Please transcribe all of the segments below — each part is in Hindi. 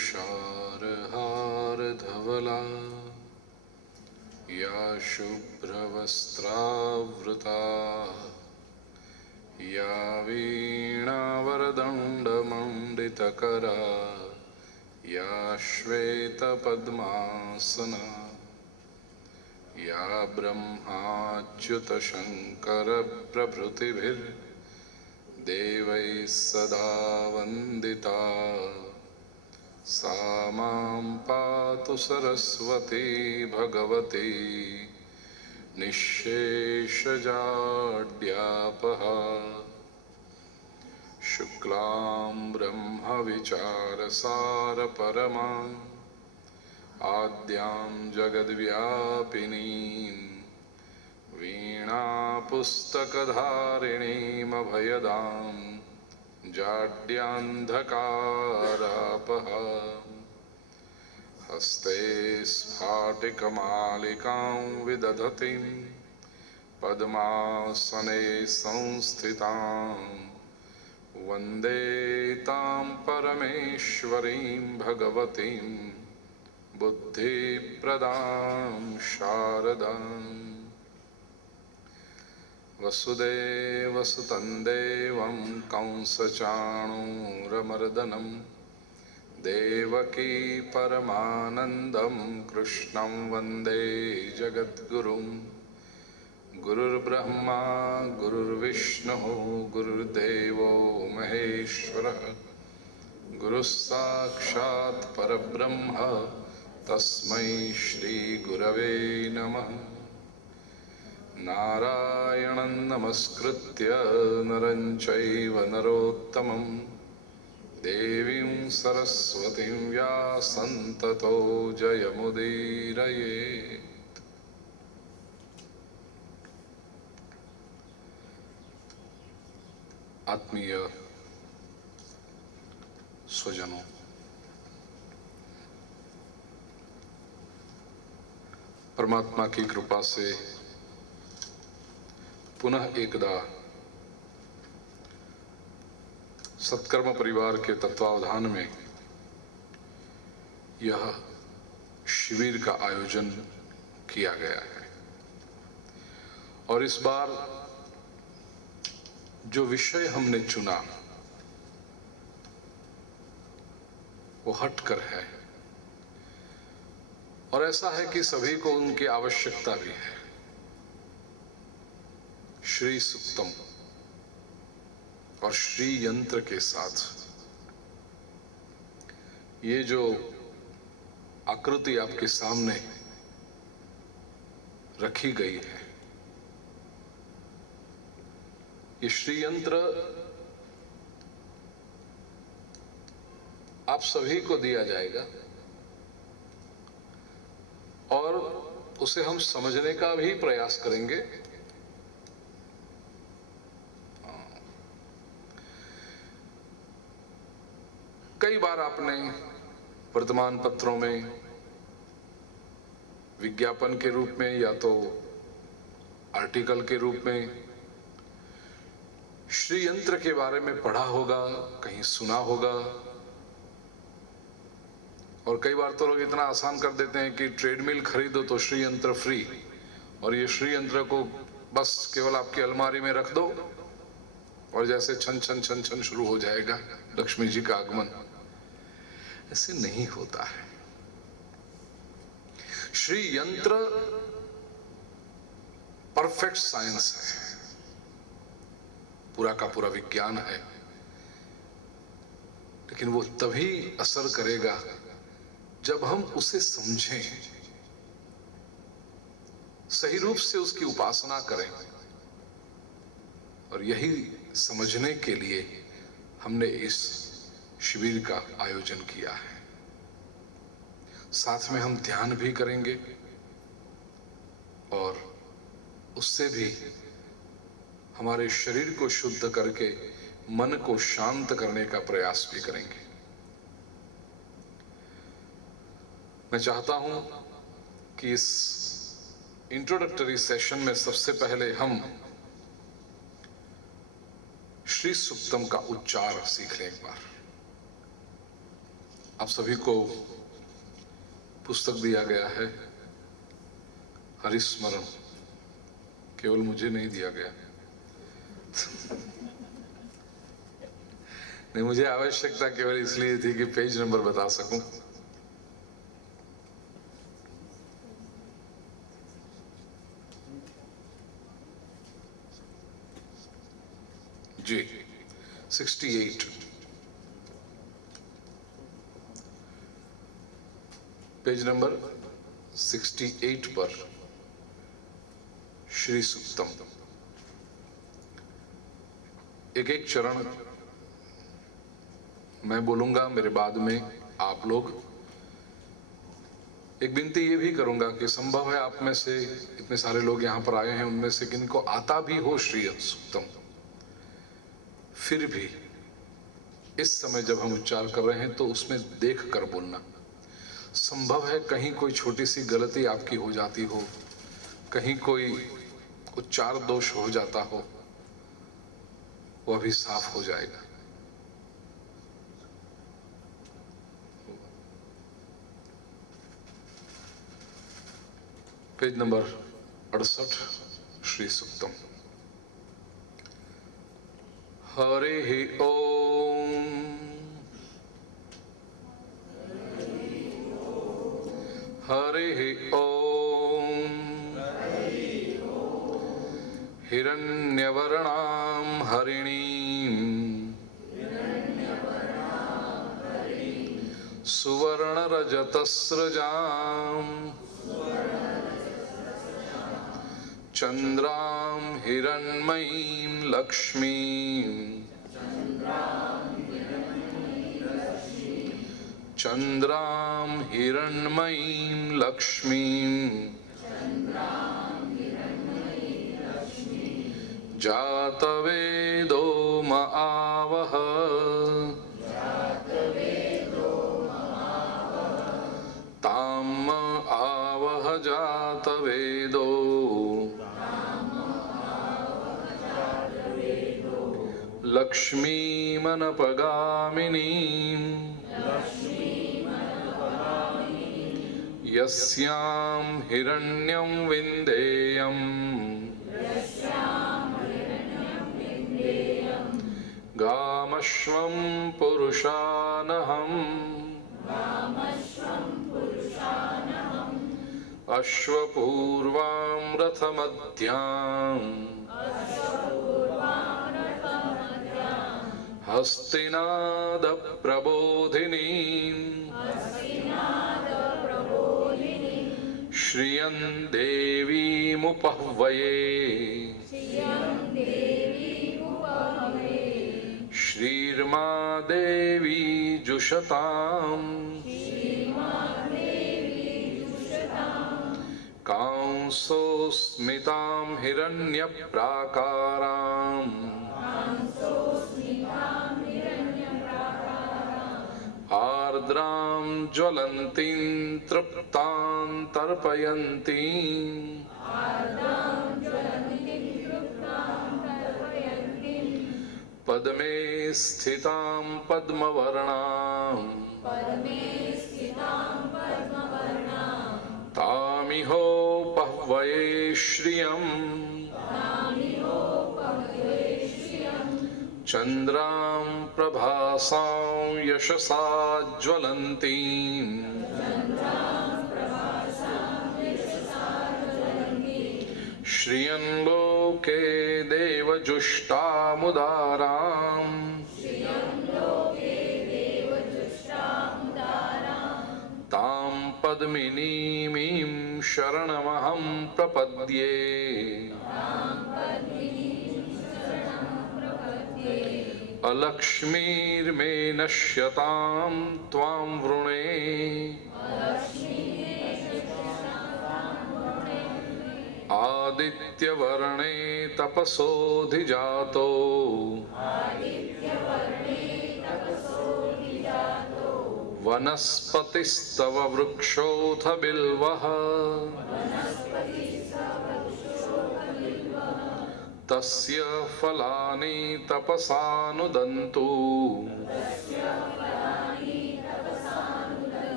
तुषारहारधवला या शुभ्रवस्त्रावृता या वीणावरदण्डमण्डितकरा या श्वेतपद्मासना या ब्रह्माच्युतशङ्करप्रभृतिभिर्देवैः सदा वन्दिता सा मां पातु सरस्वती भगवती निःशेषजाड्यापहा। शुक्लां ब्रह्मविचारसारपरमाम् आद्यां जगद्व्यापिनीं वीणापुस्तकधारिणीमभयदां जाड्यान्धकारापहा। हस्ते स्फाटिकमालिकां विदधतीं पद्मासने संस्थितां वन्दे तां परमेश्वरीं भगवतीं बुद्धिप्रदां शारदाम्। वसुदेवसुतं देवं कंसचाणूरमर्दनं देवकी परमानन्दं कृष्णं वन्दे जगद्गुरुं। गुरुर्ब्रह्मा गुरुर्विष्णुः गुरुर्देवो महेश्वरः गुरुः साक्षात् परब्रह्म तस्मै श्रीगुरवे नमः। नारायणं नमस्कृत्य नरं चैव नरोत्तमं देवीं सरस्वतीं व्यासं ततो जयमुदीरयेत्। आत्मीय स्वजनों, परमात्मा की कृपा से पुनः एकदा सत्कर्म परिवार के तत्वावधान में यह शिविर का आयोजन किया गया है और इस बार जो विषय हमने चुना वो हटकर है और ऐसा है कि सभी को उनकी आवश्यकता भी है। श्री सुक्तम और श्री यंत्र के साथ ये जो आकृति आपके सामने रखी गई है, ये श्री यंत्र आप सभी को दिया जाएगा और उसे हम समझने का भी प्रयास करेंगे। कई बार आपने वर्तमान पत्रों में विज्ञापन के रूप में या तो आर्टिकल के रूप में श्री यंत्र के बारे में पढ़ा होगा, कहीं सुना होगा और कई बार तो लोग इतना आसान कर देते हैं कि ट्रेडमिल खरीदो तो श्री यंत्र फ्री और ये श्री यंत्र को बस केवल आपकी अलमारी में रख दो और जैसे छन छन छन छन शुरू हो जाएगा लक्ष्मी जी का आगमन। ऐसे नहीं होता है। श्री यंत्र परफेक्ट साइंस है, पूरा का पूरा विज्ञान है, लेकिन वो तभी असर करेगा जब हम उसे समझें, सही रूप से उसकी उपासना करें। और यही समझने के लिए हमने इस शिविर का आयोजन किया है। साथ में हम ध्यान भी करेंगे और उससे भी हमारे शरीर को शुद्ध करके मन को शांत करने का प्रयास भी करेंगे। मैं चाहता हूं कि इस इंट्रोडक्टरी सेशन में सबसे पहले हम श्री सुक्तम का उच्चार सीख लें एक बार। आप सभी को पुस्तक दिया गया है हरिस्मरण, केवल मुझे नहीं दिया गया। नहीं, मुझे आवश्यकता केवल इसलिए थी कि पेज नंबर बता सकूं। जी 68 पेज नंबर 68 पर श्री सुक्तम। एक एक चरण मैं बोलूंगा, मेरे बाद में आप लोग। एक विनती ये भी करूंगा कि संभव है आप में से इतने सारे लोग यहाँ पर आए हैं, उनमें से किनको आता भी हो श्री सुक्तम, फिर भी इस समय जब हम उच्चार कर रहे हैं तो उसमें देख कर बोलना। संभव है कहीं कोई छोटी सी गलती आपकी हो जाती हो, कहीं कोई उच्चार दोष हो जाता हो, वह भी साफ हो जाएगा। Page number 68 Shri Suktam. हरे ओम हरे ओम हिरण्यवर्णां हरिणीं सुवर्णरजतस्रजां चंद्रां हिरण्मयीं लक्ष्मीं चंद्रां हिरण्मयीं लक्ष्मीं जातवेदो महावह ताम आवह जातवेदो लक्ष्मीमनपगामिनीं यस्यां हिरण्यं विन्देयम् गामश्वं पुरुषानहम् अश्वपूर्वां रथमध्याम् हस्तिनादप्रबोधिनीम् श्रियं देवीमुपह्वये श्रीर्मा देवी जुषताम् कांसोस्मितां हिरण्यप्राकाराम् आर्द्रां ज्वलन्तीं तृप्तां तर्पयन्तीं पद्मे स्थितां पद्मवर्णां तामिहोपह्वये श्रियम् चंद्रां प्रभासां यशसा ज्वलन्तीं श्रियं लोके देवजुष्टामुदाराम् तां पद्मिनीमीं शरणमहं प्रपद्ये अलक्ष्मीर्मे नश्यतां त्वां वृणे आदित्यवर्णे तपसोऽधिजातो वनस्पतिस्तव वृक्षोऽथ बिल्वः तस्य फलानि तपसानुदन्तु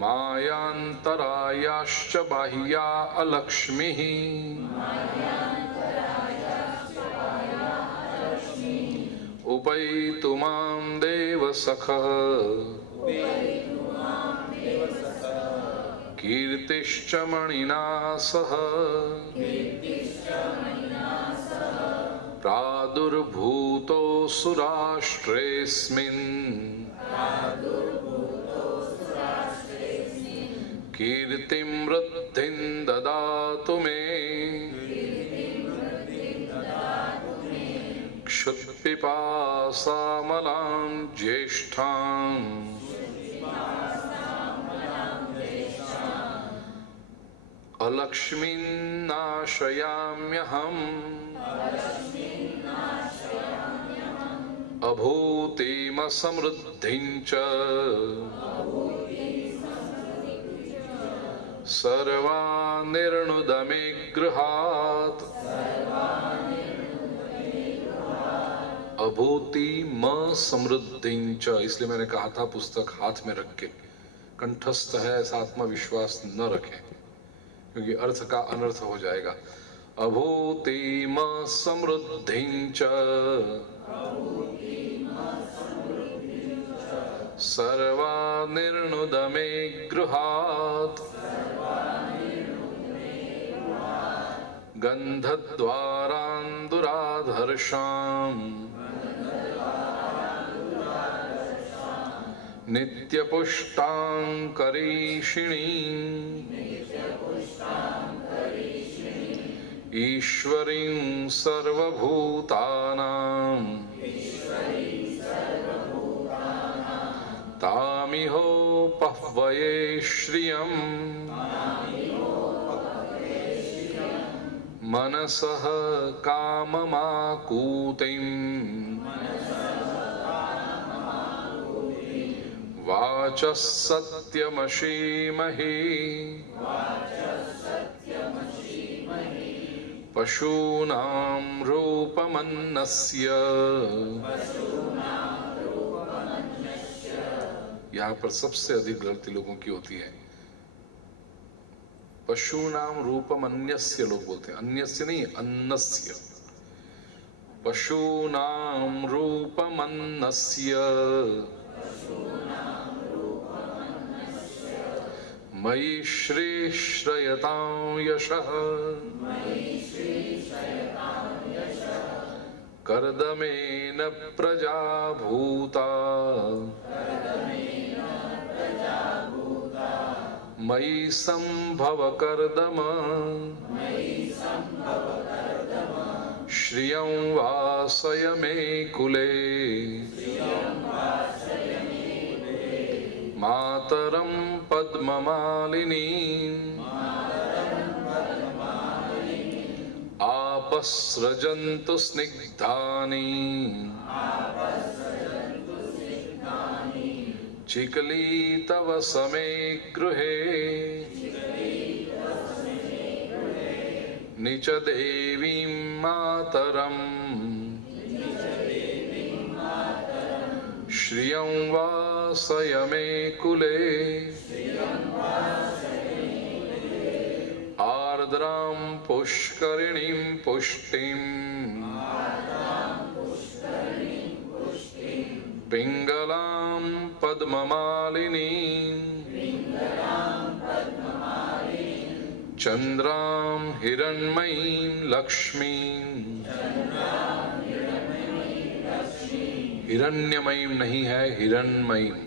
मायान्तरायाश्च बाह्या अलक्ष्मीः उपैतु मां देवसखः कीर्तिश्च मणिना सह प्रादुर्भूतोऽसुराष्ट्रेऽस्मिन् कीर्तिं वृद्धिं ददातु मे क्षुत्पिपासामलां ज्येष्ठाम् अलक्ष्मीन्नाशयाम्यहम् अभूतिमसमृद्धिं च सर्वानिर्णुद मे गृहात्। अभूतिम समृद्धिं च, इसलिए मैंने कहा था पुस्तक हाथ में रख के कंठस्थ है ऐसा आत्मविश्वास न रखें, क्योंकि अर्थ का अनर्थ हो जाएगा। अभूतिम समृद्धिं च सर्वानिर्णुद मे गृहात्। गन्धद्वारान्दुराधर्षाम् नित्यपुष्टाङ्करीषिणीम् ईश्वरीं सर्वभूतानां तामिहोपह्वये श्रियम् मनसः काममाकूतिम् वाचः सत्यमशीमहि पशूनां रूपमन्नस्य। यहाँ पर सबसे अधिक गलती लोगों की होती है। पशूनां रूपमन्यस्य लोग बोलते हैं, अन्यस्य नहीं, अन्नस्य। पशूनां रूपमन्नस्य मयि श्रीश्रयतां यशः कर्दमेन प्रजा भूता मयि संभव कर्दम श्रियं वासय मे कुले मातरं पद्ममालिनीं आपस्रजन्तु स्निग्धानि चिकलितव समे गृहे निच देवीं मातरम् श्रियं वासय मे कुले आर्द्रां पुष्करिणीं पुष्टिं पिङ्गलां पद्ममालिनीं चन्द्रां हिरण्मयीं लक्ष्मीं। हिरण्यमयीं नहीं है, हिरण्मयीं।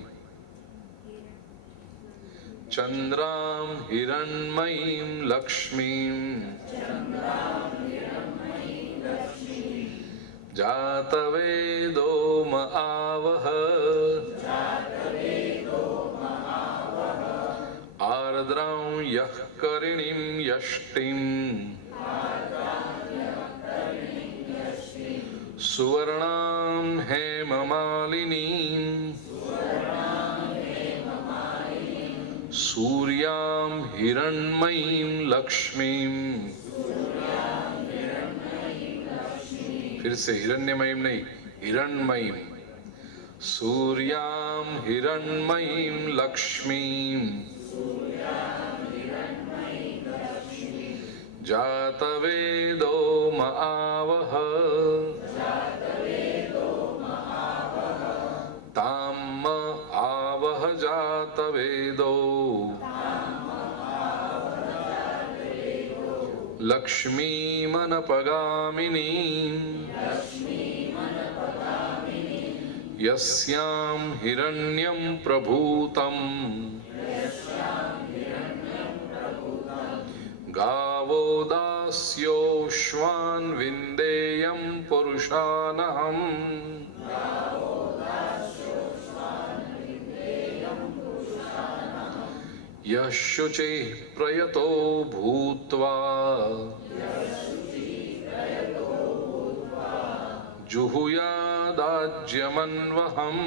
चन्द्रां हिरण्मयीं लक्ष्मीं जातवेदो म आवह आर्द्रां यः करिणीं यष्टिं सुवर्णां हेममालिनीं सूर्यां हिरण्मयीं लक्ष्मीं। फिर से हिरण्यमयीं नहीं, हिरण्मयीं। सूर्यां हिरण्मयीं लक्ष्मीं जातवेदो महावह ताम आवह जातवेदो लक्ष्मीमनपगामिनी यस्यां हिरण्यं प्रभूतं गावो दास्योश्वान् विन्देयं पुरुषानहम् यः शुचिः प्रयतो भूत्वा जुहुयादाज्यमन्वहम्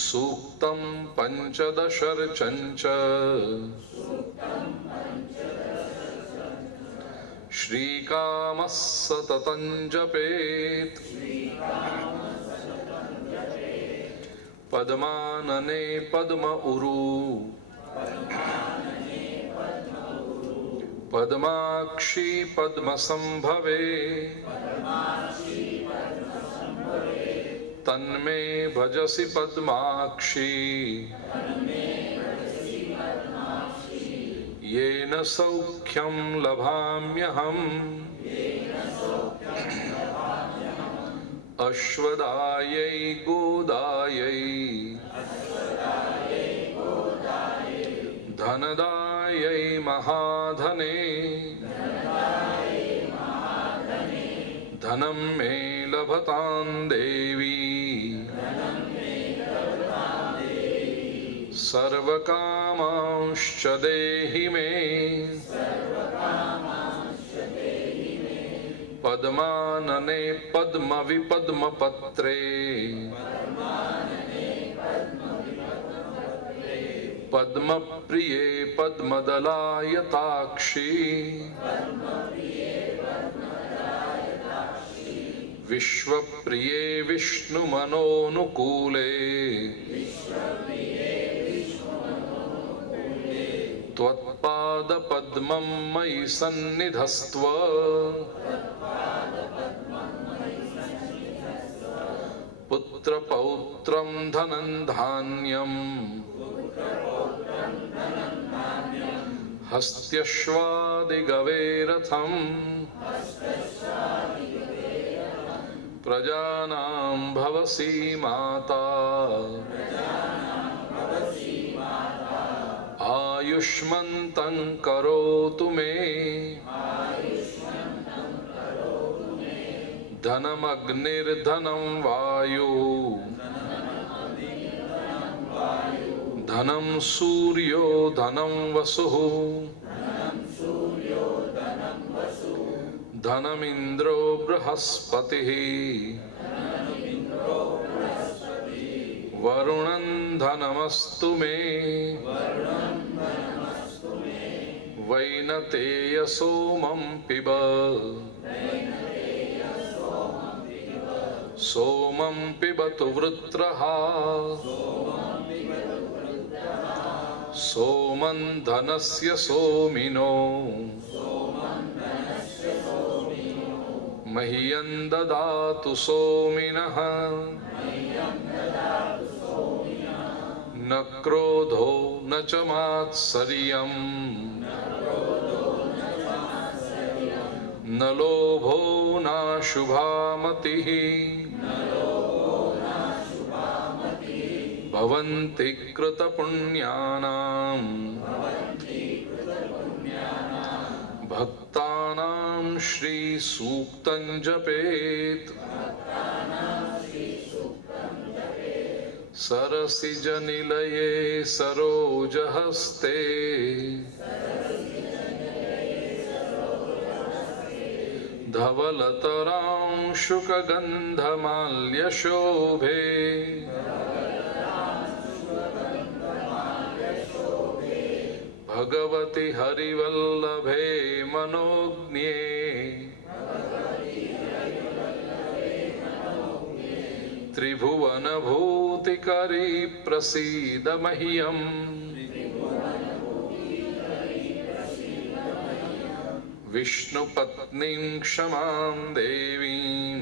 सूक्तं पञ्चदशर्चं च श्रीकामः सततं जपेत् पद्मानने पद्म उरु पद्माक्षी पद्मसंभवे तन्मे भजसि पद्माक्षी येन सौख्यं लभाम्यहम् अश्वदायै गोदायै धनदायै महाधने धनं मे लभतां देवी सर्वकामांश्च देहि मे पद्मानने पद्मविपद्मपत्रे पद्मप्रिये पद्मदलायताक्षी विश्वप्रिये विष्णुमनोनुकूले त्वत्पादपद्मं मयि सन्निधस्त्व पुत्रपौत्रं धनं धान्यं हस्त्यश्वादिगवेरथं प्रजानां भवसि माता आयुष्मन्तं करोतु मे धनमग्निर्धनं वायु धनं सूर्यो धनं वसुः धनमिन्द्रो बृहस्पतिः वरुणं धनमस्तु मे वैनतेयसोमं पिब सोमं पिबतु वृत्रः सोमं धनस्य सोमिनो मह्यं ददातु सोमिनः न क्रोधो न च मात्सर्यम् न लोभो नाशुभा मतिः भवन्ति कृतपुण्यानां भक्तानां श्रीसूक्तं जपेत् सरसिजनिलये सरोजहस्ते धवलतरां शुकगन्धमाल्यशोभे भगवति हरिवल्लभे मनोज्ञे त्रिभुवनभूत त्रिभुवनभूतिकरी प्रसीद मह्यम् विष्णुपत्नीं क्षमां देवीं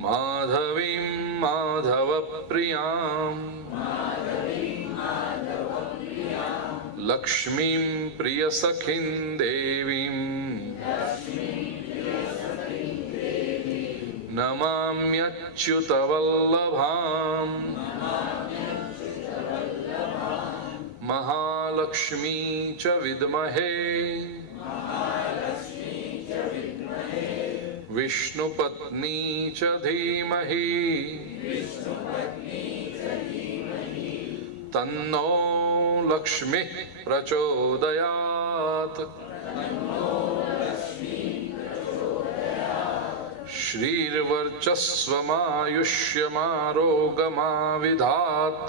माधवीं माधवप्रियां लक्ष्मीं प्रियसखीं देवीं नमाम्यच्युतवल्लभाम् महालक्ष्मी च विद्महे विष्णुपत्नी च धीमहि तन्नो लक्ष्मीः प्रचोदयात्। श्रीर्वर्चस्वमायुष्यमारोगमाविधात्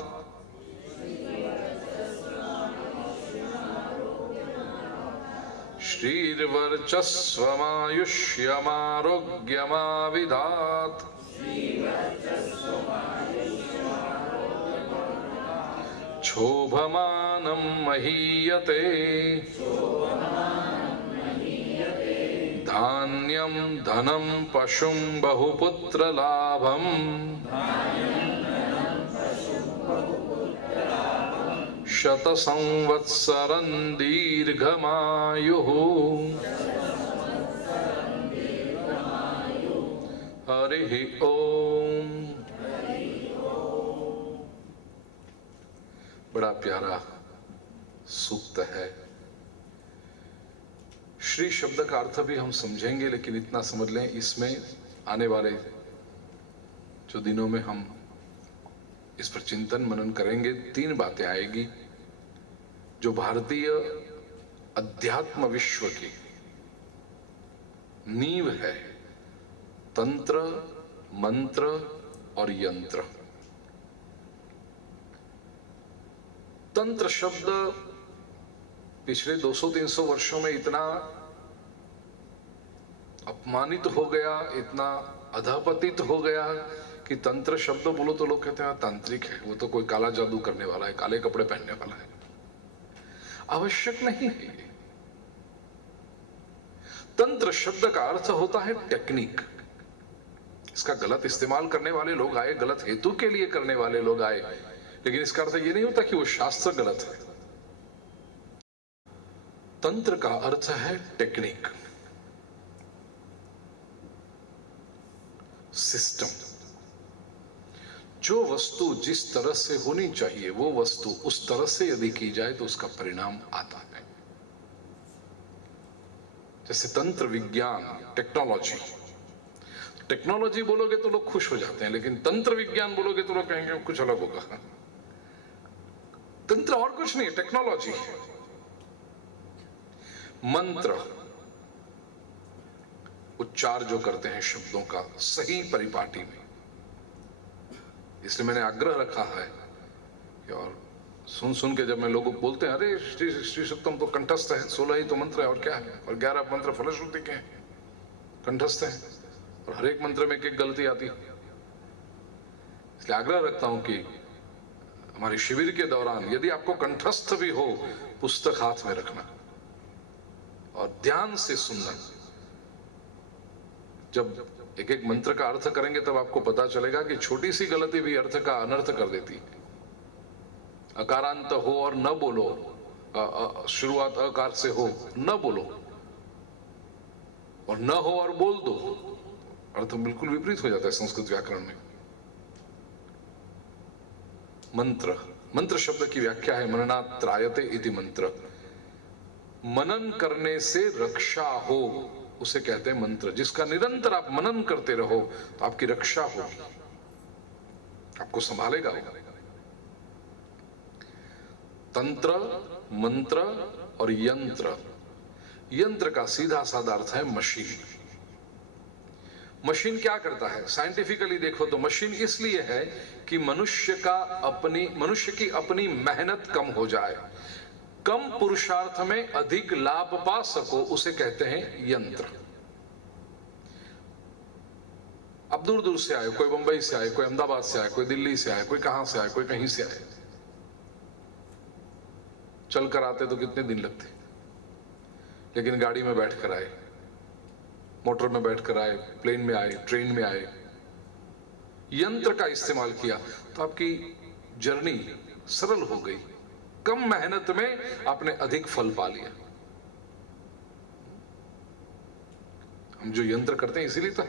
श्रीर्वर्चस्वमायुष्यमारोग्यमाविधात्। क्षोभमानं महीयते धान्यं धनं पशुं बहुपुत्रलाभम् शतसंवत्सरं दीर्घमायुः। हरिः ओम। बड़ा प्यारा सूक्त है। श्री शब्द का अर्थ भी हम समझेंगे, लेकिन इतना समझ लें इसमें आने वाले जो दिनों में हम इस पर चिंतन मनन करेंगे, तीन बातें आएगी जो भारतीय अध्यात्म विश्व की नींव है। तंत्र, मंत्र और यंत्र। तंत्र शब्द पिछले 200-300 वर्षों में इतना अपमानित हो गया, इतना अधपतित हो गया कि तंत्र शब्द बोलो तो लोग कहते हैं तांत्रिक है, वो तो कोई काला जादू करने वाला है, काले कपड़े पहनने वाला है। आवश्यक नहीं है। तंत्र शब्द का अर्थ होता है टेक्निक। इसका गलत इस्तेमाल करने वाले लोग आए, गलत हेतु के लिए करने वाले लोग आए, लेकिन इसका अर्थ यह नहीं होता कि वो शास्त्र गलत है। तंत्र का अर्थ है टेक्निक, सिस्टम। जो वस्तु जिस तरह से होनी चाहिए वो वस्तु उस तरह से यदि की जाए तो उसका परिणाम आता है। जैसे तंत्र विज्ञान, टेक्नोलॉजी। टेक्नोलॉजी बोलोगे तो लोग खुश हो जाते हैं, लेकिन तंत्र विज्ञान बोलोगे तो लोग कहेंगे कुछ अलग होगा। तंत्र और कुछ नहीं है, टेक्नोलॉजी है। मंत्र, उच्चार जो करते हैं शब्दों का सही परिपाटी में। इसलिए मैंने आग्रह रखा है कि और सुन के जब मैं लोगों को बोलते हैं अरे श्री सूक्तम तो कंठस्थ है, 16 ही तो मंत्र है और क्या है, और 11 मंत्र फलश्रुति के हैं, कंठस्थ है, और हर एक मंत्र में एक एक गलती आती है। इसलिए आग्रह रखता हूं कि हमारे शिविर के दौरान यदि आपको कंठस्थ भी हो, पुस्तक हाथ में रखना और ध्यान से सुनना। जब एक एक मंत्र का अर्थ करेंगे तब आपको पता चलेगा कि छोटी सी गलती भी अर्थ का अनर्थ कर देती है। अकारांत हो और न बोलो, शुरुआत अकार से हो न बोलो, और न हो और बोल दो, अर्थ बिल्कुल विपरीत हो जाता है संस्कृत व्याकरण में। मंत्र, मंत्र शब्द की व्याख्या है मननात् त्रायते इति मंत्र। मनन करने से रक्षा हो उसे कहते हैं मंत्र। जिसका निरंतर आप मनन करते रहो तो आपकी रक्षा होगी, आपको संभालेगा। तंत्र, मंत्र और यंत्र। यंत्र का सीधा साधा अर्थ है मशीन। मशीन क्या करता है? साइंटिफिकली देखो तो मशीन इसलिए है कि मनुष्य की अपनी मेहनत कम हो जाए, कम पुरुषार्थ में अधिक लाभ पा सको, उसे कहते हैं यंत्र। अब दूर दूर से आए, कोई बंबई से आए, कोई अहमदाबाद से आए, कोई दिल्ली से आए, कोई कहां से आए, कोई कहीं से आए। चलकर आते तो कितने दिन लगते, लेकिन गाड़ी में बैठकर आए, मोटर में बैठकर आए, प्लेन में आए, ट्रेन में आए, यंत्र का इस्तेमाल किया तो आपकी जर्नी सरल हो गई। कम मेहनत में आपने अधिक फल पा लिया। हम जो यंत्र करते हैं इसीलिए तो,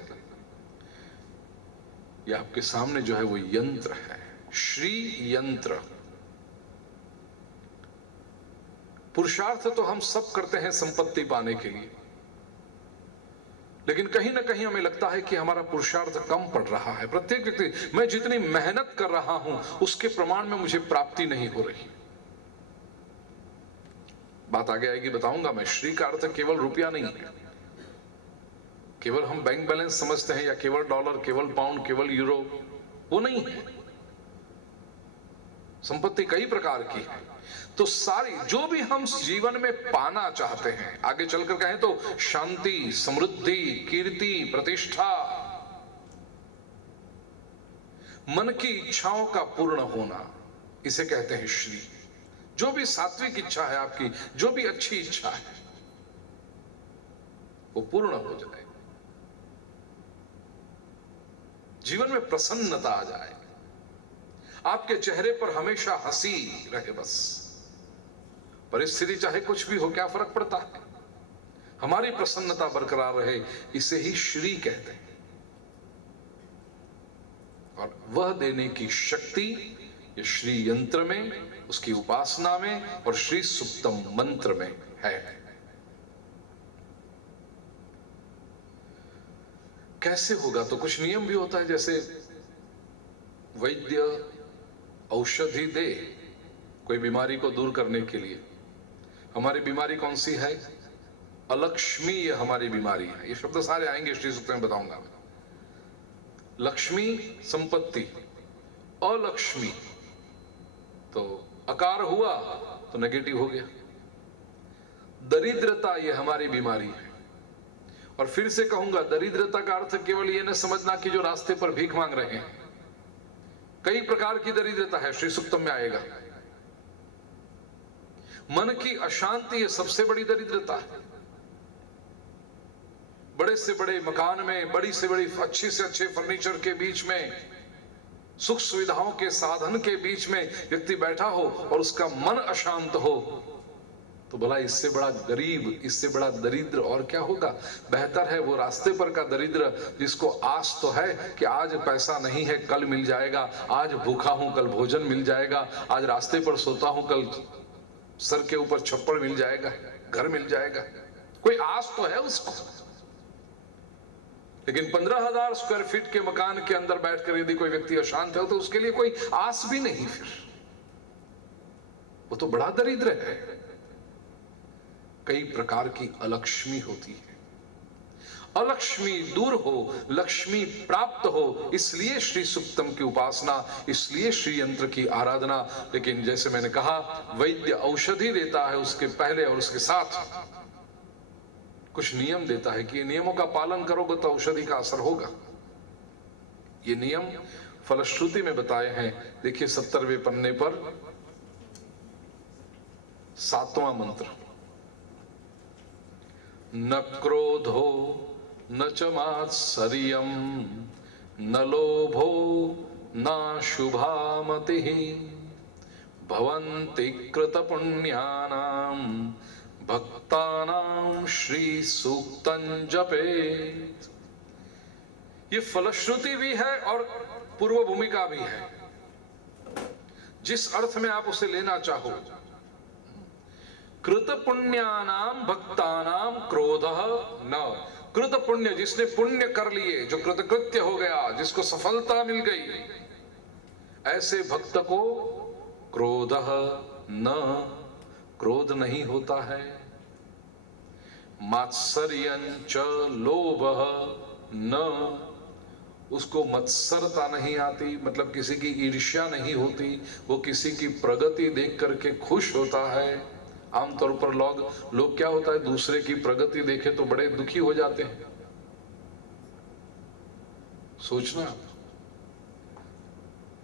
ये आपके सामने जो है वो यंत्र है, श्री यंत्र। पुरुषार्थ तो हम सब करते हैं संपत्ति पाने के लिए, लेकिन कहीं ना कहीं हमें लगता है कि हमारा पुरुषार्थ कम पड़ रहा है। प्रत्येक व्यक्ति, मैं जितनी मेहनत कर रहा हूं उसके प्रमाण में मुझे प्राप्ति नहीं हो रही। बात आगे आएगी, बताऊंगा मैं। श्री का अर्थ केवल रुपया नहीं है, केवल हम बैंक बैलेंस समझते हैं, या केवल डॉलर, केवल पाउंड, केवल यूरो, वो नहीं है। संपत्ति कई प्रकार की है। तो सारी जो भी हम जीवन में पाना चाहते हैं, आगे चलकर कहें तो शांति, समृद्धि, कीर्ति, प्रतिष्ठा, मन की इच्छाओं का पूर्ण होना, इसे कहते हैं श्री। जो भी सात्विक इच्छा है आपकी, जो भी अच्छी इच्छा है, वो पूर्ण हो जाए, जीवन में प्रसन्नता आ जाए, आपके चेहरे पर हमेशा हंसी रहे। बस परिस्थिति चाहे कुछ भी हो, क्या फर्क पड़ता है, हमारी प्रसन्नता बरकरार रहे, इसे ही श्री कहते हैं। और वह देने की शक्ति ये श्री यंत्र में, उसकी उपासना में और श्री सुक्तम मंत्र में है। कैसे होगा, तो कुछ नियम भी होता है। जैसे वैद्य औषधि दे कोई बीमारी को दूर करने के लिए। हमारी बीमारी कौन सी है? अलक्ष्मी, ये हमारी बीमारी है। ये शब्द सारे आएंगे श्री सूक्त में, बताऊंगा। लक्ष्मी संपत्ति, अलक्ष्मी तो अकार हुआ तो नेगेटिव हो गया। दरिद्रता ये हमारी बीमारी है। और फिर से कहूंगा, दरिद्रता का अर्थ केवल ये न समझना कि जो रास्ते पर भीख मांग रहे हैं। कई प्रकार की दरिद्रता है, श्री सूक्तम में आएगा। मन की अशांति ये सबसे बड़ी दरिद्रता है। बड़े से बड़े मकान में, बड़ी से बड़ी अच्छे से अच्छे फर्नीचर के बीच में, सुख सुविधाओं के साधन के बीच में व्यक्ति बैठा हो और उसका मन अशांत हो, तो भला इससे बड़ा गरीब, इससे बड़ा दरिद्र और क्या होगा। बेहतर है वो रास्ते पर का दरिद्र जिसको आस तो है कि आज पैसा नहीं है कल मिल जाएगा, आज भूखा हूं कल भोजन मिल जाएगा, आज रास्ते पर सोता हूं कल सर के ऊपर छप्पड़ मिल जाएगा, घर मिल जाएगा, कोई आस तो है उसको। लेकिन 15,000 स्क्वायर फीट के मकान के अंदर बैठकर यदि कोई व्यक्ति अशांत है तो उसके लिए कोई आस भी नहीं, फिर वो तो बड़ा दरिद्र है। कई प्रकार की अलक्ष्मी होती है। अलक्ष्मी दूर हो, लक्ष्मी प्राप्त हो, इसलिए श्री सुक्तम की उपासना, इसलिए श्री यंत्र की आराधना। लेकिन जैसे मैंने कहा, वैद्य औषधि देता है, उसके पहले और उसके साथ कुछ नियम देता है कि ये नियमों का पालन करोगे तो औषधि का असर होगा। ये नियम फलश्रुति में बताए हैं। देखिए 70वें पन्ने पर 7वां मंत्र, न क्रोधो न च मात्सर्यं न लोभो न शुभा मतिः भवन्ति कृतपुण्यानां भक्तानां श्री सूक्तं जपेत्। ये फलश्रुति भी है और पूर्व भूमिका भी है, जिस अर्थ में आप उसे लेना चाहो। कृत पुण्यानाम भक्तानाम क्रोधः न। कृत पुण्य, जिसने पुण्य कर लिए, जो कृतकृत्य हो गया, जिसको सफलता मिल गई, ऐसे भक्त को क्रोधः न, क्रोध नहीं होता है। मात्सर्यं च लोभः न, उसको मत्सरता नहीं आती, मतलब किसी की ईर्ष्या नहीं होती, वो किसी की प्रगति देख करके खुश होता है। आमतौर पर लोग क्या होता है, दूसरे की प्रगति देखे तो बड़े दुखी हो जाते हैं। सोचना,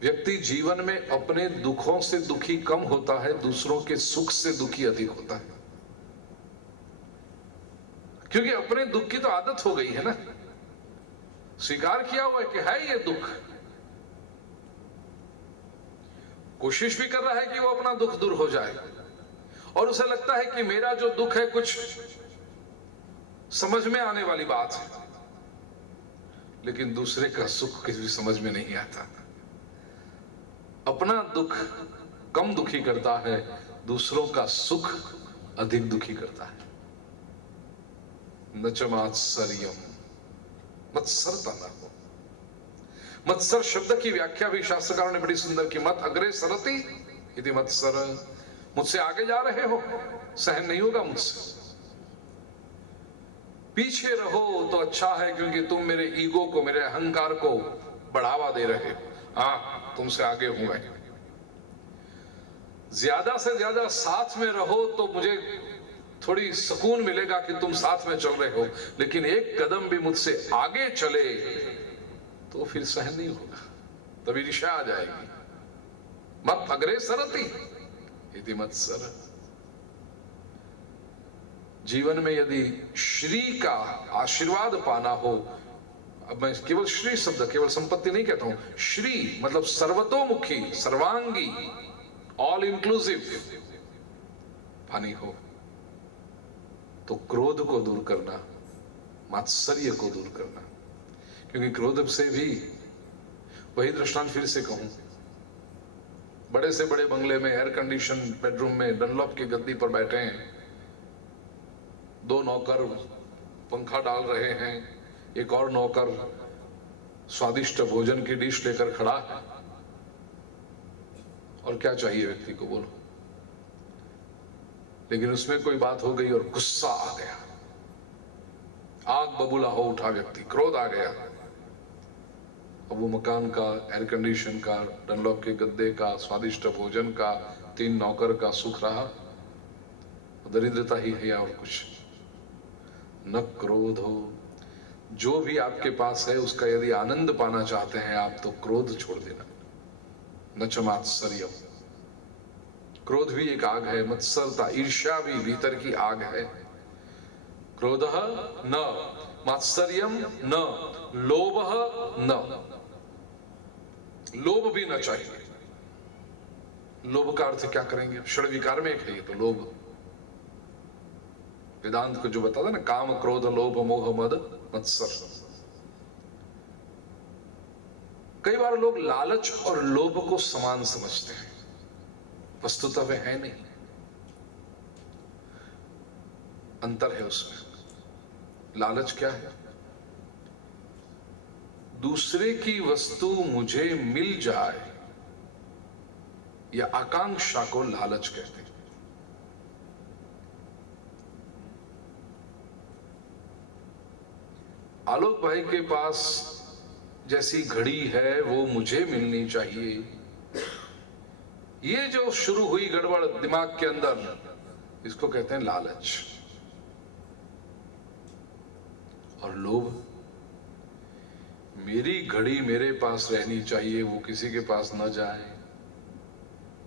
व्यक्ति जीवन में अपने दुखों से दुखी कम होता है, दूसरों के सुख से दुखी अधिक होता है, क्योंकि अपने दुख की तो आदत हो गई है ना, स्वीकार किया हुआ है कि है ये दुख, कोशिश भी कर रहा है कि वो अपना दुख दूर हो जाए, और उसे लगता है कि मेरा जो दुख है कुछ समझ में आने वाली बात है, लेकिन दूसरे का सुख किसी भी समझ में नहीं आता। अपना दुख कम दुखी करता है, दूसरों का सुख अधिक दुखी करता है। न च मात्सर्यम, मत्सरता न हो। मत्सर शब्द की व्याख्या भी शास्त्रकारों ने बड़ी सुंदर की, मत अग्रे सरती यदि मत्सर, मुझसे आगे जा रहे हो, सहन नहीं होगा मुझसे, पीछे रहो तो अच्छा है, क्योंकि तुम मेरे ईगो को, मेरे अहंकार को बढ़ावा दे रहे हो। हाँ, तुमसे आगे हूं मैं। ज्यादा से ज्यादा साथ में रहो तो मुझे थोड़ी सुकून मिलेगा कि तुम साथ में चल रहे हो, लेकिन एक कदम भी मुझसे आगे चले तो फिर सहन नहीं होगा, तभी ईर्ष्या आ जाएगी। मत अग्रे सरती यदि मत्सर। जीवन में यदि श्री का आशीर्वाद पाना हो, अब मैं केवल श्री शब्द, केवल संपत्ति नहीं कहता हूं, श्री मतलब सर्वतोमुखी, सर्वांगी, ऑल इंक्लूसिव पानी हो, तो क्रोध को दूर करना, मात्सर्य को दूर करना। क्योंकि क्रोध से भी वही दृष्टांत फिर से कहूं, बड़े से बड़े बंगले में एयर कंडीशन बेडरूम में डनलॉप की गद्दी पर बैठे हैं, दो नौकर पंखा डाल रहे हैं, एक और नौकर स्वादिष्ट भोजन की डिश लेकर खड़ा है, और क्या चाहिए व्यक्ति को, बोलो। लेकिन उसमें कोई बात हो गई और गुस्सा आ गया, आग बबूला हो उठा व्यक्ति, क्रोध आ गया। अब वो मकान का, एयर कंडीशन का, डनलॉप के गद्दे का, स्वादिष्ट भोजन का, 3 नौकर का सुख रहा, दरिद्रता ही है या और कुछ। न क्रोध हो, जो भी आपके पास है उसका यदि आनंद पाना चाहते हैं आप, तो क्रोध छोड़ देना। न च मात्सर्यम, क्रोध भी एक आग है, मत्सरता ईर्ष्या भी भीतर की आग है। क्रोधः न, मात्सर्यम न, लोभः न, लोभ भी न चाहिए। लोभ का अर्थ क्या करेंगे, षड विकार में एक है ये तो लोभ। वेदांत को जो बताता ना, काम क्रोध लोभ मोह मद मत्सर। कई बार लोग लालच और लोभ को समान समझते हैं, वस्तुतः वे है नहीं, अंतर है उसमें। लालच क्या है, दूसरे की वस्तु मुझे मिल जाए, या आकांक्षा को लालच कहते हैं। आलोक भाई के पास जैसी घड़ी है वो मुझे मिलनी चाहिए, ये जो शुरू हुई गड़बड़ दिमाग के अंदर, इसको कहते हैं लालच। और लोभ, मेरी घड़ी मेरे पास रहनी चाहिए, वो किसी के पास न जाए,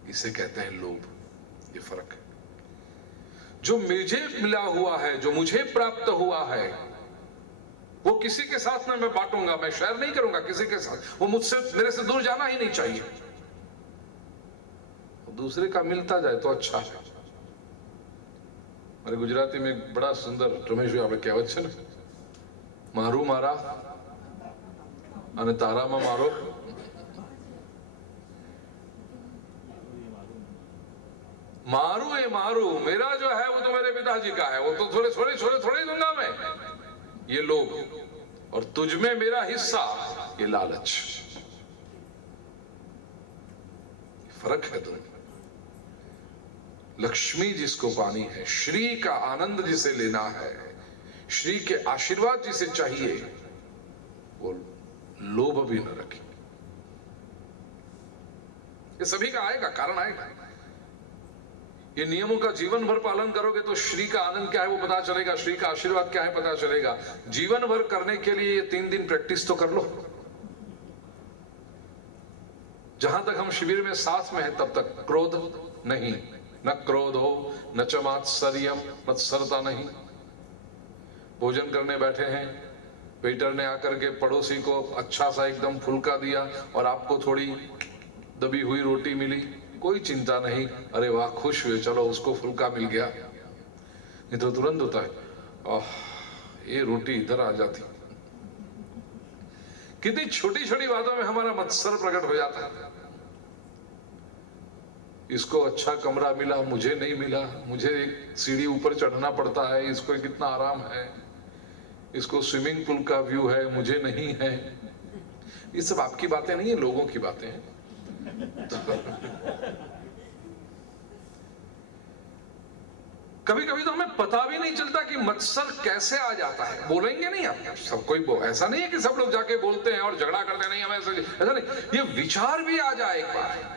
इसे कहते हैं लोभ। ये फर्क है। जो मुझे मिला हुआ है, जो मुझे प्राप्त हुआ है, वो किसी के साथ ना मैं बांटूंगा, मैं शेयर नहीं करूंगा किसी के साथ, वो मुझसे, मेरे से दूर जाना ही नहीं चाहिए। दूसरे का मिलता जाए तो अच्छा है। हमारे गुजराती में एक बड़ा सुंदर रमेश भाई આપણે કહેવત છે ને, મારું મારા અને તારામાં મારો। मारू ये मारू, मेरा जो है वो तो मेरे पिताजी का है, वो तो थोड़े थोड़े थोड़े थोड़े दूंगा मैं, ये लोभ। और तुझ में मेरा हिस्सा, ये लालच। फर्क है दोनों। लक्ष्मी जिसको पानी है, श्री का आनंद जिसे लेना है, श्री के आशीर्वाद जिसे चाहिए, वो लोभ भी न रखे। ये सभी का आएगा, कारण आएगा। ये नियमों का जीवन भर पालन करोगे तो श्री का आनंद क्या है वो पता चलेगा, श्री का आशीर्वाद क्या है पता चलेगा। जीवन भर करने के लिए ये 3 दिन प्रैक्टिस तो कर लो। जहां तक हम शिविर में साथ में हैं तब तक क्रोध नहीं, न क्रोध हो, न च मात्सर्यम, मत्सरता नहीं। भोजन करने बैठे हैं, वेटर ने आकर के पड़ोसी को अच्छा सा एकदम फुल्का दिया और आपको थोड़ी दबी हुई रोटी मिली, कोई चिंता नहीं, अरे वाह खुश हुए, चलो उसको फुल्का मिल गया। ये तो तुरंत होता है, आह ये रोटी इधर आ जाती। कितनी छोटी छोटी बातों में हमारा मत्सर प्रकट हो जाता है। इसको अच्छा कमरा मिला, मुझे नहीं मिला, मुझे एक सीढ़ी ऊपर चढ़ना पड़ता है, इसको कितना आराम है, इसको स्विमिंग पूल का व्यू है, मुझे नहीं है। ये सब आपकी बातें नहीं है, लोगों की बातें हैं। कभी कभी तो हमें पता भी नहीं चलता कि मत्सर कैसे आ जाता है। बोलेंगे नहीं आप, सब कोई ऐसा नहीं है कि सब लोग जाके बोलते हैं और झगड़ा करते नहीं, हमें ऐसा नहीं। ये विचार भी आ जाए एक बार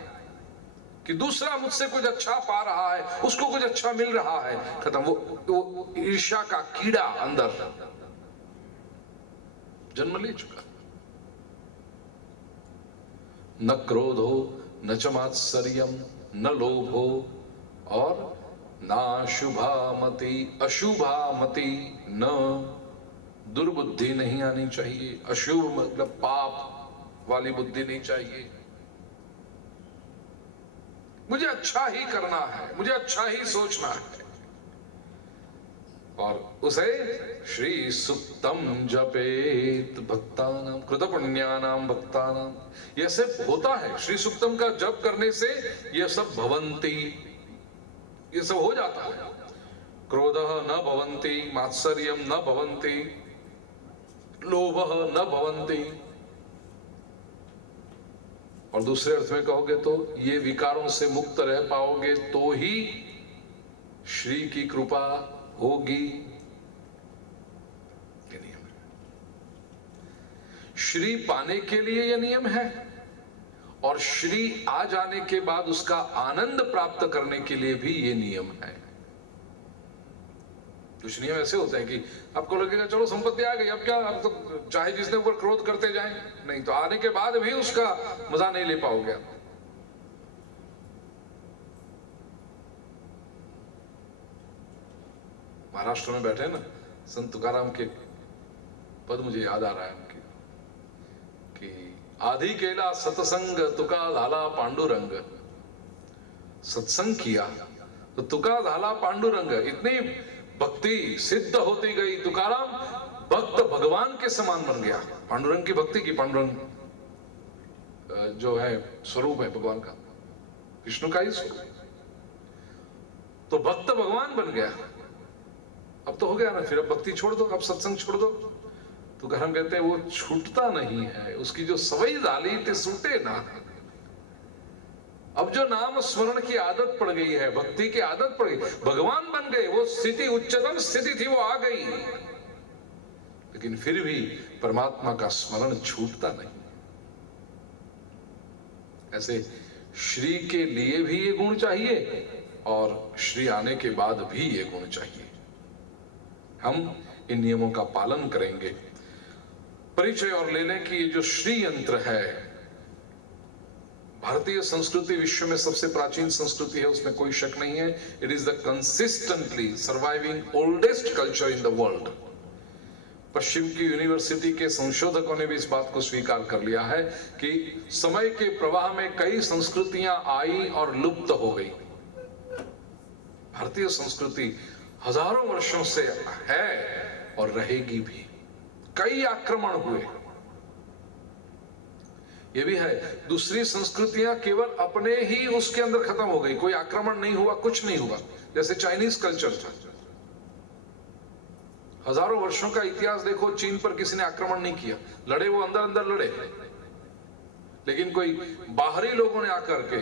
कि दूसरा मुझसे कुछ अच्छा पा रहा है, उसको कुछ अच्छा मिल रहा है, खत्म। वो ईर्ष्या का कीड़ा अंदर जन्म ले चुका। न क्रोध हो, न च मात्सर्यम, न लोभ हो, और नाशुभामति, अशुभामति, न दुर्बुद्धि नहीं आनी चाहिए। अशुभ मतलब पाप वाली बुद्धि नहीं चाहिए। मुझे अच्छा ही करना है, मुझे अच्छा ही सोचना है। और उसे श्री सुक्तम जपेत भक्तानाम कृतपुण्यानाम भक्तानाम, यह सब होता है। श्री सुक्तम का जप करने से यह सब भवंती, ये सब हो जाता है। क्रोधः न भवन्ति, मात्सर्यम न भवन्ति, लोभः न भवन्ति। और दूसरे अर्थ में कहोगे तो ये विकारों से मुक्त रह पाओगे तो ही श्री की कृपा होगी। ये नियम है। श्री पाने के लिए यह नियम है, और श्री आ जाने के बाद उसका आनंद प्राप्त करने के लिए भी ये नियम है। कुछ नियम ऐसे होते हैं कि आपको लगेगा चलो संपत्ति आ गई, अब क्या, अब तो चाहे जिसने ऊपर क्रोध करते जाएं, नहीं तो आने के बाद भी उसका मजा नहीं ले पाओगे आप। महाराष्ट्र में बैठे ना संत तुकाराम के पद मुझे याद आ रहा है उनके, कि आधी केला सत्संग तुका झाला पांडुरंग। सत्संग किया तो तुका झाला पांडुरंग। इतनी भक्ति सिद्ध होती गई, तुकाराम भक्त भगवान के समान बन गया। पांडुरंग की भक्ति की, पांडुरंग जो है स्वरूप है भगवान का, विष्णु का ही स्वरूप, तो भक्त भगवान बन गया। अब तो हो गया ना, फिर अब भक्ति छोड़ दो, अब सत्संग छोड़ दो। तो हम कहते हैं वो छूटता नहीं है, उसकी जो सवई डाली ते सूटे ना। अब जो नाम स्मरण की आदत पड़ गई है, भक्ति की आदत पड़ गई, भगवान बन गए, वो स्थिति उच्चतम स्थिति थी, वो आ गई, लेकिन फिर भी परमात्मा का स्मरण छूटता नहीं। ऐसे श्री के लिए भी ये गुण चाहिए और श्री आने के बाद भी ये गुण चाहिए। हम इन नियमों का पालन करेंगे। परिचय और ले लें कि ये जो श्री यंत्र है, भारतीय संस्कृति विश्व में सबसे प्राचीन संस्कृति है, उसमें कोई शक नहीं है। It is the consistently surviving oldest culture in the world. पश्चिम की यूनिवर्सिटी के संशोधकों ने भी इस बात को स्वीकार कर लिया है कि समय के प्रवाह में कई संस्कृतियां आई और लुप्त हो गई। भारतीय संस्कृति हजारों वर्षों से है और रहेगी भी। कई आक्रमण हुए, ये भी है। दूसरी संस्कृतियां केवल अपने ही उसके अंदर खत्म हो गई, कोई आक्रमण नहीं हुआ, कुछ नहीं हुआ। जैसे चाइनीज कल्चर था, हजारों वर्षों का इतिहास देखो, चीन पर किसी ने आक्रमण नहीं किया, लड़े वो अंदर अंदर लड़े, लेकिन कोई बाहरी लोगों ने आकर के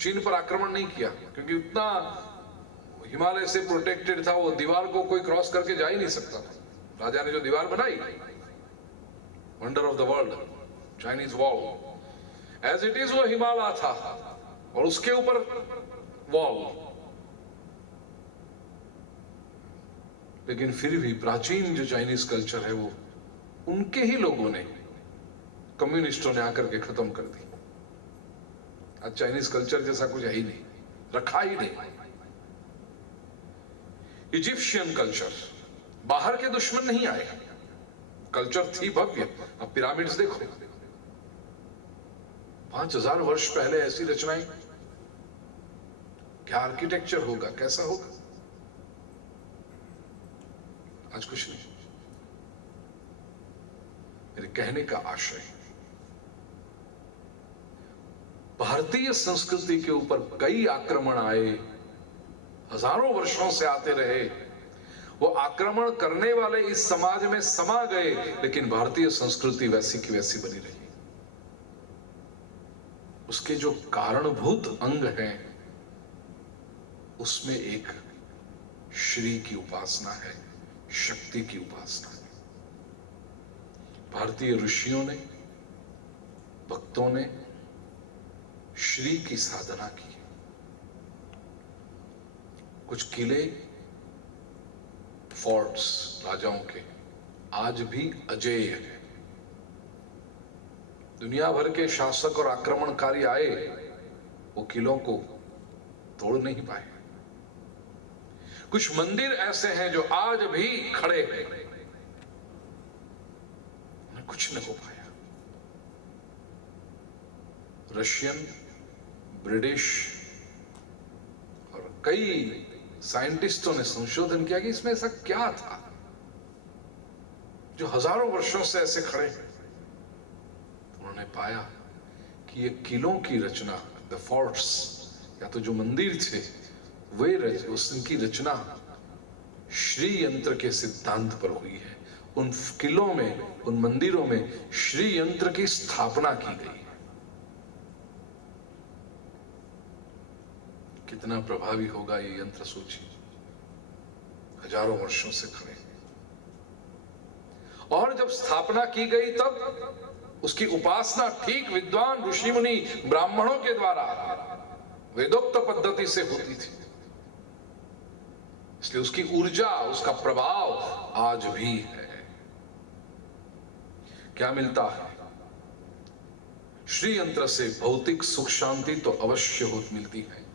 चीन पर आक्रमण नहीं किया, क्योंकि उतना हिमालय से प्रोटेक्टेड था, वो दीवार को कोई क्रॉस करके जा ही नहीं सकता था। राजा ने जो दीवार बनाई, wonder of the world, Chinese wall, as it is वो हिमालय था और उसके ऊपर वॉल। लेकिन फिर भी प्राचीन जो चाइनीज कल्चर है वो उनके ही लोगों ने, कम्युनिस्टों ने आकर के खत्म कर दी। आज चाइनीज कल्चर जैसा कुछ है ही नहीं, रखा ही नहीं। इजिप्शियन कल्चर, बाहर के दुश्मन नहीं आए, कल्चर थी भव्य। अब पिरामिड्स देखो, 5000 वर्ष पहले ऐसी रचनाएं, क्या आर्किटेक्चर होगा, कैसा होगा? आज कुछ नहीं। मेरे कहने का आशय, भारतीय संस्कृति के ऊपर कई आक्रमण आए, हजारों वर्षों से आते रहे, वो आक्रमण करने वाले इस समाज में समा गए, लेकिन भारतीय संस्कृति वैसी की वैसी बनी रही। उसके जो कारणभूत अंग हैं, उसमें एक श्री की उपासना है, शक्ति की उपासना है। भारतीय ऋषियों ने, भक्तों ने श्री की साधना की। कुछ किले, फोर्ट्स राजाओं के आज भी अजेय है। दुनिया भर के शासक और आक्रमणकारी आए, वो किलों को तोड़ नहीं पाए। कुछ मंदिर ऐसे हैं जो आज भी खड़े हैं, उन्हें कुछ नहीं हो पाया। रशियन, ब्रिटिश और कई साइंटिस्टों ने संशोधन किया कि इसमें ऐसा क्या था जो हजारों वर्षों से ऐसे खड़े हैं। उन्होंने पाया कि ये किलों की रचना, द फोर्ट्स, या तो जो मंदिर थे वे उनकी रचना श्री यंत्र के सिद्धांत पर हुई है। उन किलों में, उन मंदिरों में श्री यंत्र की स्थापना की गई है। कितना प्रभावी होगा ये यंत्र, सोचिए। हजारों वर्षों से खड़े, और जब स्थापना की गई तब उसकी उपासना ठीक विद्वान ऋषि मुनि ब्राह्मणों के द्वारा वेदोक्त पद्धति से होती थी। इसलिए उसकी ऊर्जा, उसका प्रभाव आज भी है। क्या मिलता है? श्री यंत्र से भौतिक सुख शांति तो अवश्य मिलती है,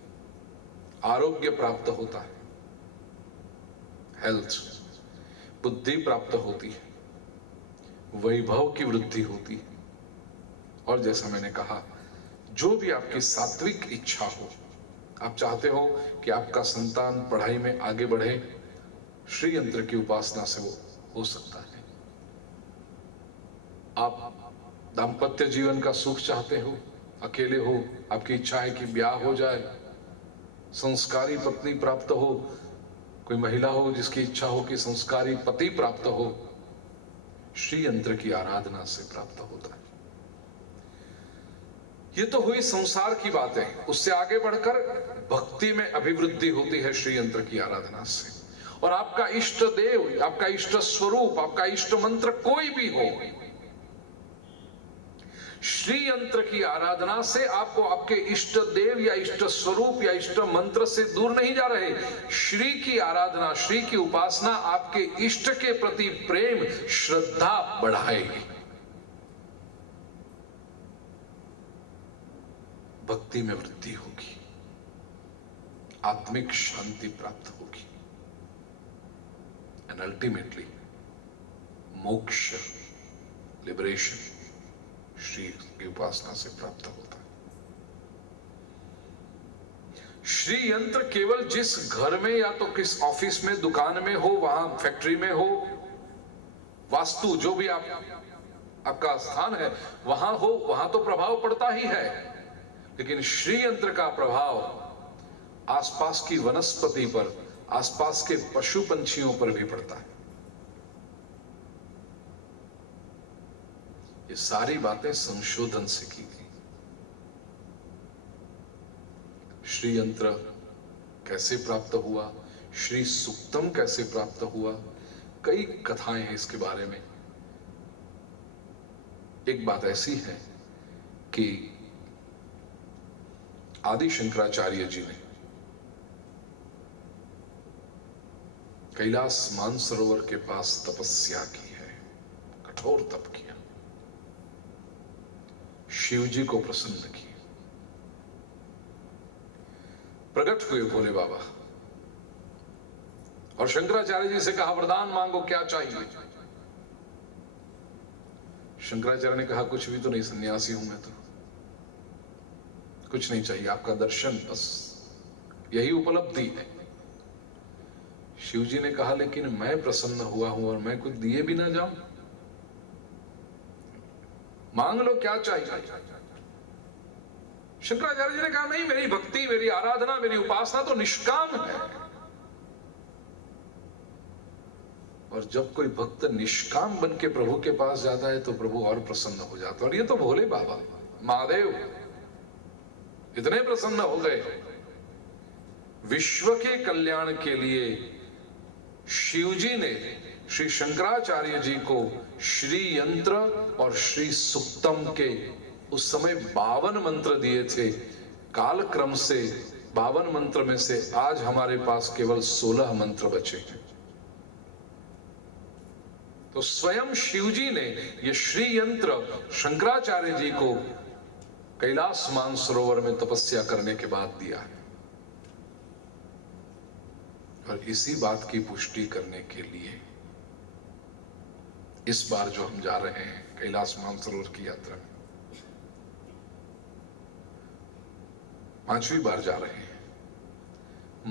आरोग्य प्राप्त होता है, हेल्थ, बुद्धि प्राप्त होती है, वैभव की वृद्धि होती है, और जैसा मैंने कहा, जो भी आपकी सात्विक इच्छा हो, आप चाहते हो कि आपका संतान पढ़ाई में आगे बढ़े, श्री यंत्र की उपासना से वो हो सकता है। आप दाम्पत्य जीवन का सुख चाहते हो, अकेले हो, आपकी इच्छा है कि ब्याह हो जाए, संस्कारी पत्नी प्राप्त हो, कोई महिला हो जिसकी इच्छा हो कि संस्कारी पति प्राप्त हो, श्री यंत्र की आराधना से प्राप्त होता है। ये तो हुई संसार की बातें। उससे आगे बढ़कर भक्ति में अभिवृद्धि होती है श्री यंत्र की आराधना से। और आपका इष्ट देव, आपका इष्ट स्वरूप, आपका इष्ट मंत्र कोई भी हो, श्री यंत्र की आराधना से आपको आपके इष्ट देव या इष्ट स्वरूप या इष्ट मंत्र से दूर नहीं जा रहे। श्री की आराधना, श्री की उपासना आपके इष्ट के प्रति प्रेम, श्रद्धा बढ़ाएगी, भक्ति में वृद्धि होगी, आत्मिक शांति प्राप्त होगी, एंड अल्टीमेटली मोक्ष, लिबरेशन श्री की उपासना से प्राप्त होता है। श्री यंत्र केवल जिस घर में या तो किस ऑफिस में, दुकान में हो, वहां फैक्ट्री में हो, वास्तु जो भी आपका स्थान है वहां हो, वहां तो प्रभाव पड़ता ही है। लेकिन श्री यंत्र का प्रभाव आसपास की वनस्पति पर, आसपास के पशु पंछियों पर भी पड़ता है। ये सारी बातें संशोधन से की गई। श्री यंत्र कैसे प्राप्त हुआ, श्री सुक्तम कैसे प्राप्त हुआ, कई कथाएं हैं इसके बारे में। एक बात ऐसी है कि आदि शंकराचार्य जी ने कैलाश मानसरोवर के पास तपस्या की है, कठोर तप किया, शिव जी को प्रसन्न किया। प्रकट हुए भोले बाबा और शंकराचार्य जी से कहा, वरदान मांगो, क्या चाहिए? शंकराचार्य ने कहा, कुछ भी तो नहीं, सन्यासी हूं मैं तो, कुछ नहीं चाहिए, आपका दर्शन बस, यही उपलब्धि है। शिव जी ने कहा, लेकिन मैं प्रसन्न हुआ हूं और मैं कुछ दिए भी ना जाऊं, मांग लो क्या चाहिए। शंकराचार्य जी ने कहा, नहीं, मेरी भक्ति, मेरी आराधना, मेरी उपासना तो निष्काम है, और जब कोई भक्त निष्काम बन के प्रभु के पास जाता है तो प्रभु और प्रसन्न हो जाता है। और ये तो भोले बाबा महादेव इतने प्रसन्न हो गए, विश्व के कल्याण के लिए शिव जी ने श्री शंकराचार्य जी को श्री यंत्र और श्री सुक्तम के उस समय 52 मंत्र दिए थे। कालक्रम से 52 मंत्र में से आज हमारे पास केवल 16 मंत्र बचे हैं। तो स्वयं शिव जी ने ये श्री यंत्र शंकराचार्य जी को कैलाश मानसरोवर में तपस्या करने के बाद दिया है। और इसी बात की पुष्टि करने के लिए इस बार जो हम जा रहे हैं कैलाश मानसरोवर की यात्रा में, 5वीं बार जा रहे हैं,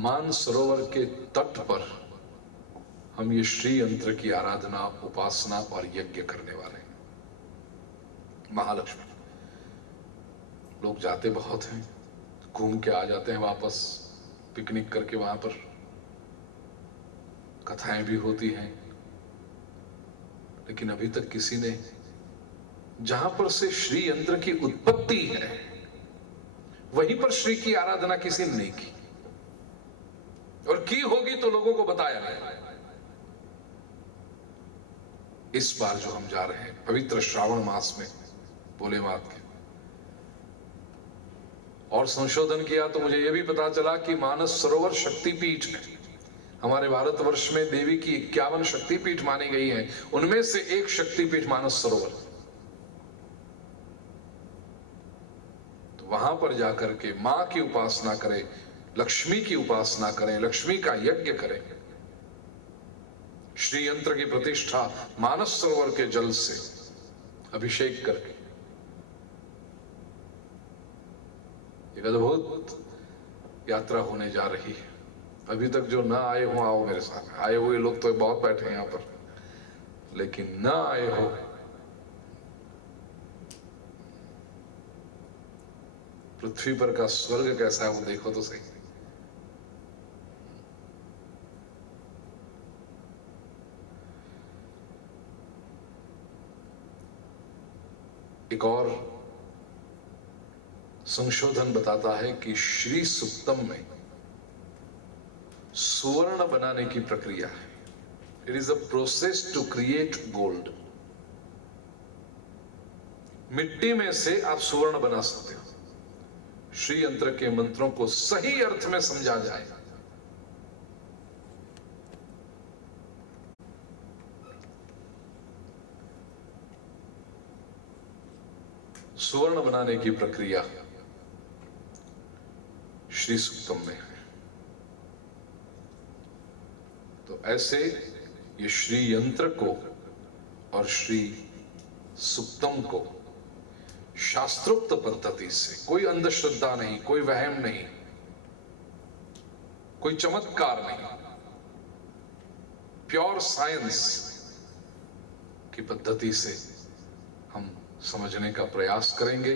मानसरोवर के तट पर हम ये श्री यंत्र की आराधना, उपासना और यज्ञ करने वाले हैं। महालक्ष्मी लोग जाते बहुत हैं, घूम के आ जाते हैं वापस, पिकनिक करके, वहां पर कथाएं भी होती हैं, लेकिन अभी तक किसी ने जहां पर से श्री यंत्र की उत्पत्ति है वहीं पर श्री की आराधना किसी ने नहीं की, और की होगी तो लोगों को बताया नहीं। इस बार जो हम जा रहे हैं पवित्र श्रावण मास में भोलेनाथ के, और संशोधन किया तो मुझे यह भी पता चला कि मानस सरोवर शक्तिपीठ है। हमारे भारतवर्ष में देवी की 51 शक्तिपीठ मानी गई है, उनमें से एक शक्तिपीठ मानस सरोवर। तो वहां पर जाकर के मां की उपासना करें, लक्ष्मी की उपासना करें, लक्ष्मी का यज्ञ करें, श्री यंत्र की प्रतिष्ठा मानस सरोवर के जल से अभिषेक करके एक अद्भुत यात्रा होने जा रही है। अभी तक जो ना आए हो, आओ मेरे साथ। आए हुए लोग तो बहुत बैठे हैं यहां पर, लेकिन ना आए हो, पृथ्वी पर का स्वर्ग कैसा है वो देखो तो सही। एक और संशोधन बताता है कि श्री सुक्तम में सुवर्ण बनाने की प्रक्रिया है। It is a process to create gold. मिट्टी में से आप सुवर्ण बना सकते हो। श्री यंत्र के मंत्रों को सही अर्थ में समझा जाए, सुवर्ण बनाने की प्रक्रिया श्री सुक्तम में है। तो ऐसे ये श्री यंत्र को और श्री सुक्तम को शास्त्रोक्त पद्धति से, कोई अंधश्रद्धा नहीं, कोई वहम नहीं, कोई चमत्कार नहीं, प्योर साइंस की पद्धति से हम समझने का प्रयास करेंगे।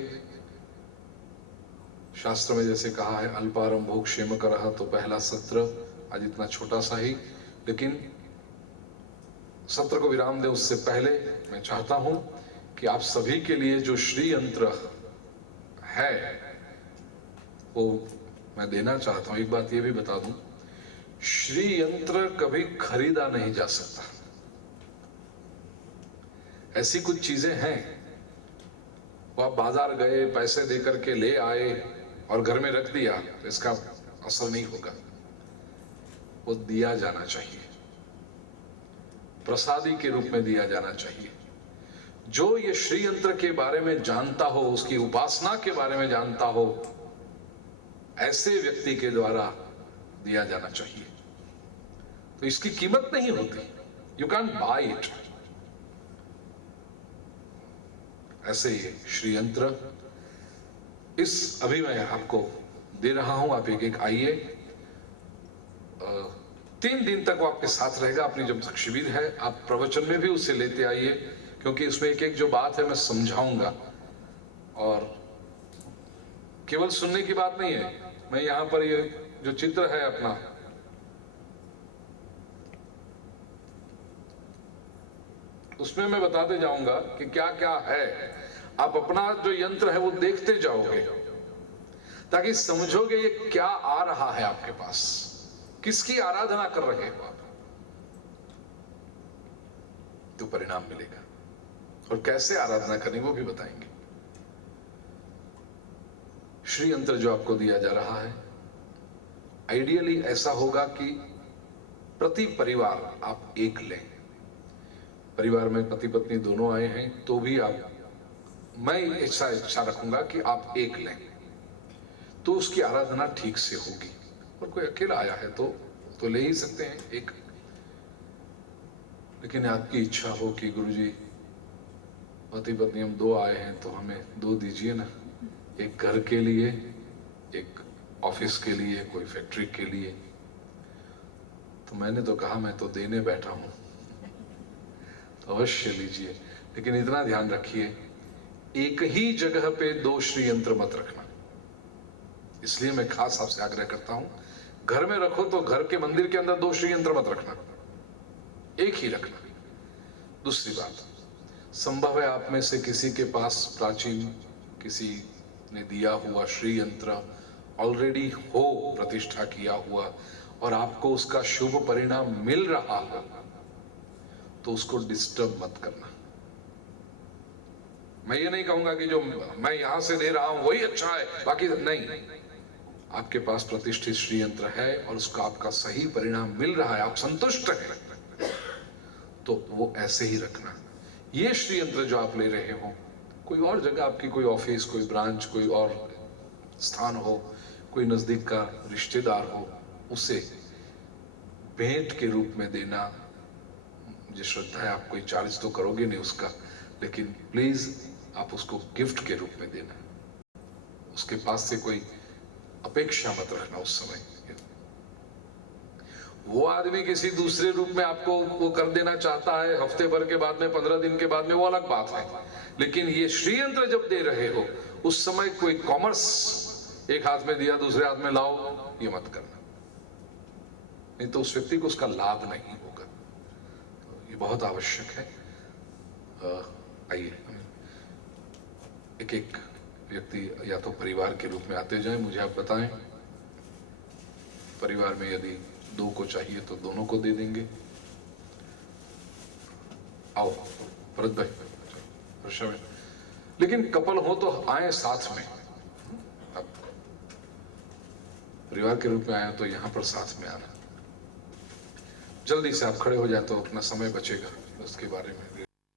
शास्त्र में जैसे कहा है, अल्पारंभो क्षेम करह, तो पहला सत्र आज इतना छोटा सा ही, लेकिन सत्र को विराम दे उससे पहले मैं चाहता हूं कि आप सभी के लिए जो श्री यंत्र है वो मैं देना चाहता हूं। एक बात ये भी बता दूं, श्री यंत्र कभी खरीदा नहीं जा सकता। ऐसी कुछ चीजें हैं वो आप बाजार गए, पैसे देकर के ले आए और घर में रख दिया, तो इसका असर नहीं होगा। वो दिया जाना चाहिए, प्रसादी के रूप में दिया जाना चाहिए। जो ये श्री यंत्र के बारे में जानता हो, उसकी उपासना के बारे में जानता हो, ऐसे व्यक्ति के द्वारा दिया जाना चाहिए। तो इसकी कीमत नहीं होती, यू कैन बाय इट। ऐसे ही श्री यंत्र इस अभी मैं आपको दे रहा हूं, आप एक एक आइए। 3 दिन तक वो आपके साथ रहेगा। अपनी जब तक शिविर है आप प्रवचन में भी उसे लेते आइए, क्योंकि उसमें एक एक जो बात है मैं समझाऊंगा, और केवल सुनने की बात नहीं है। मैं यहां पर ये जो चित्र है अपना, उसमें मैं बताते जाऊंगा कि क्या क्या है। आप अपना जो यंत्र है वो देखते जाओगे, ताकि समझोगे ये क्या आ रहा है आपके पास, किसकी आराधना कर रहे हो आप, तो परिणाम मिलेगा। और कैसे आराधना करनी वो भी बताएंगे। श्री यंत्र जो आपको दिया जा रहा है, आइडियली ऐसा होगा कि प्रति परिवार आप एक लें। परिवार में पति पत्नी दोनों आए हैं तो भी आप, मैं ऐसा इच्छा रखूंगा कि आप एक लें, तो उसकी आराधना ठीक से होगी। और कोई अकेला आया है तो ले ही सकते हैं एक, लेकिन आपकी इच्छा हो कि गुरुजी पति पत्नी हम 2 आए हैं तो हमें 2 दीजिए ना, एक घर के लिए, एक ऑफिस के लिए, कोई फैक्ट्री के लिए। तो मैंने तो कहा मैं तो देने बैठा हूं, तो अवश्य लीजिए, लेकिन इतना ध्यान रखिए एक ही जगह पे 2 श्री यंत्र मत रखना। इसलिए मैं खास आपसे आग्रह करता हूं, घर में रखो तो घर के मंदिर के अंदर 2 श्री यंत्र मत रखना, एक ही रखना। दूसरी बात, संभव है आप में से किसी के पास प्राचीन किसी ने दिया हुआ श्री यंत्र ऑलरेडी हो, प्रतिष्ठा किया हुआ, और आपको उसका शुभ परिणाम मिल रहा हो, तो उसको डिस्टर्ब मत करना। मैं ये नहीं कहूंगा कि जो मैं यहां से दे रहा हूं वही अच्छा है, बाकी नहीं। आपके पास प्रतिष्ठित श्री यंत्र है और उसका आपका सही परिणाम मिल रहा है, आप संतुष्ट हैं, तो वो ऐसे ही रखना। ये श्री यंत्र जो आप ले रहे हो, कोई और जगह आपकी कोई ऑफिस, कोई ब्रांच, कोई और स्थान हो, कोई नजदीक का रिश्तेदार हो, उसे भेंट के रूप में देना। मुझे श्रद्धा है आप कोई चार्ज तो करोगे नहीं उसका, लेकिन प्लीज आप उसको गिफ्ट के रूप में देना। उसके पास से कोई अपेक्षा मत रखना उस समय। वो आदमी किसी दूसरे रूप में आपको वो कर देना चाहता है, हफ्ते भर के बाद में, 15 दिन के बाद में, वो अलग बात है। लेकिन ये श्री यंत्र जब दे रहे हो, उस समय कोई कॉमर्स, एक हाथ में दिया दूसरे हाथ में लाओ, ये मत करना, नहीं तो उस व्यक्ति को उसका लाभ नहीं होगा। तो ये बहुत आवश्यक है। आइए एक एक व्यक्ति या तो परिवार के रूप में आते जाएं, मुझे आप बताएं। परिवार में यदि 2 को चाहिए तो दोनों को दे देंगे। आओ भरत भाई, वर्षा में, लेकिन कपल हो तो आए साथ में। अब परिवार के रूप में आए तो यहां पर साथ में आना। जल्दी से आप खड़े हो जाए तो अपना समय बचेगा, उसके बारे में